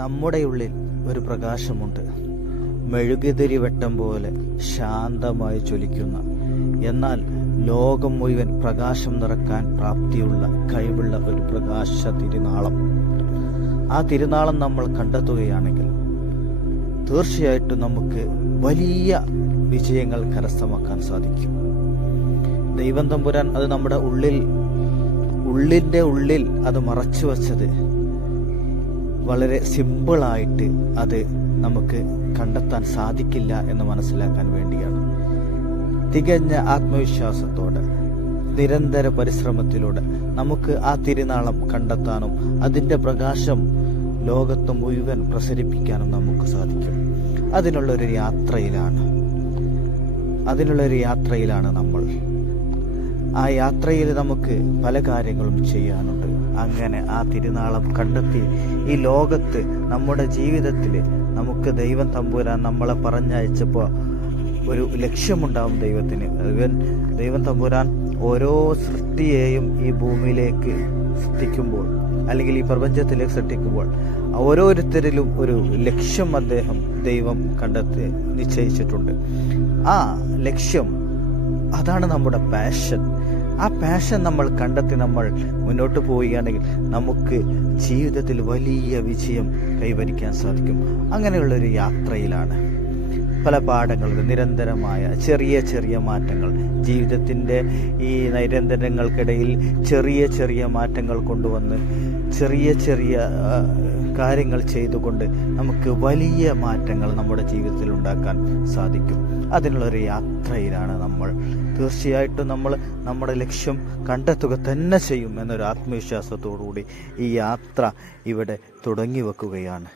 നമ്മുടെ ഉള്ളിൽ ഒരു പ്രകാശമുണ്ട്. മെഴുകുതിരി വെട്ടം പോലെ ശാന്തമായി ജ്വലിക്കുന്ന, എന്നാൽ ലോകം മുഴുവൻ പ്രകാശം നിറക്കാൻ പ്രാപ്തിയുള്ള കഴിവുള്ള ഒരു പ്രകാശ തിരുനാളം. ആ തിരുനാളം നമ്മൾ കണ്ടെത്തുകയാണെങ്കിൽ തീർച്ചയായിട്ടും നമുക്ക് വലിയ വിജയങ്ങൾ കരസ്ഥമാക്കാൻ സാധിക്കും. ദൈവം തമ്പുരാൻ അത് നമ്മുടെ ഉള്ളിൻ്റെ ഉള്ളിൽ അത് മറച്ചു വച്ചത് വളരെ സിമ്പിളായിട്ട് അത് നമുക്ക് കണ്ടെത്താൻ സാധിക്കില്ല എന്ന് മനസ്സിലാക്കാൻ വേണ്ടിയാണ്. തികഞ്ഞ ആത്മവിശ്വാസത്തോടെ നിരന്തര പരിശ്രമത്തിലൂടെ നമുക്ക് ആ തിരുനാളം കണ്ടെത്താനും അതിൻ്റെ പ്രകാശം ലോകത്ത് മുഴുവൻ പ്രസരിപ്പിക്കാനും നമുക്ക് സാധിക്കും. അതിനുള്ളൊരു യാത്രയിലാണ് നമ്മൾ. ആ യാത്രയിൽ നമുക്ക് പല കാര്യങ്ങളും ചെയ്യാനുണ്ട്. അങ്ങനെ ആ തിരുനാളം കണ്ടെത്തി ഈ ലോകത്ത് നമ്മുടെ ജീവിതത്തിൽ നമുക്ക് ദൈവം തമ്പുരാൻ നമ്മളെ പറഞ്ഞയച്ചപ്പോൾ ഒരു ലക്ഷ്യമുണ്ടാവും ദൈവത്തിന്. ദൈവം തമ്പുരാൻ ഓരോ സൃഷ്ടിയെയും ഈ ഭൂമിയിലേക്ക് സൃഷ്ടിക്കുമ്പോൾ, അല്ലെങ്കിൽ ഈ പ്രപഞ്ചത്തിലേക്ക് സൃഷ്ടിക്കുമ്പോൾ, ഓരോരുത്തരിലും ഒരു ലക്ഷ്യം ദൈവം കണ്ടെത്തി നിശ്ചയിച്ചിട്ടുണ്ട്. ആ ലക്ഷ്യം, അതാണ് നമ്മുടെ പാഷൻ. ആ പാഷൻ നമ്മൾ കണ്ടെത്തി നമ്മൾ മുന്നോട്ട് പോവുകയാണെങ്കിൽ നമുക്ക് ജീവിതത്തിൽ വലിയ വിജയം കൈവരിക്കാൻ സാധിക്കും. അങ്ങനെയുള്ളൊരു യാത്രയിലാണ് പല പാഠങ്ങളും, നിരന്തരമായ ചെറിയ ചെറിയ മാറ്റങ്ങൾ, ജീവിതത്തിൻ്റെ ഈ നിരന്തരങ്ങൾക്കിടയിൽ ചെറിയ ചെറിയ മാറ്റങ്ങൾ കൊണ്ടുവന്ന് ചെറിയ ചെറിയ കാര്യങ്ങൾ ചെയ്തുകൊണ്ട് നമുക്ക് വലിയ മാറ്റങ്ങൾ നമ്മുടെ ജീവിതത്തിൽ ഉണ്ടാക്കാൻ സാധിക്കും. അതിനുള്ളൊരു യാത്രയിലാണ് നമ്മൾ. തീർച്ചയായിട്ടും നമ്മൾ നമ്മുടെ ലക്ഷ്യം കണ്ടെത്തുക തന്നെ ചെയ്യും എന്നൊരു ആത്മവിശ്വാസത്തോടുകൂടി ഈ യാത്ര ഇവിടെ തുടങ്ങി വെക്കുകയാണ്.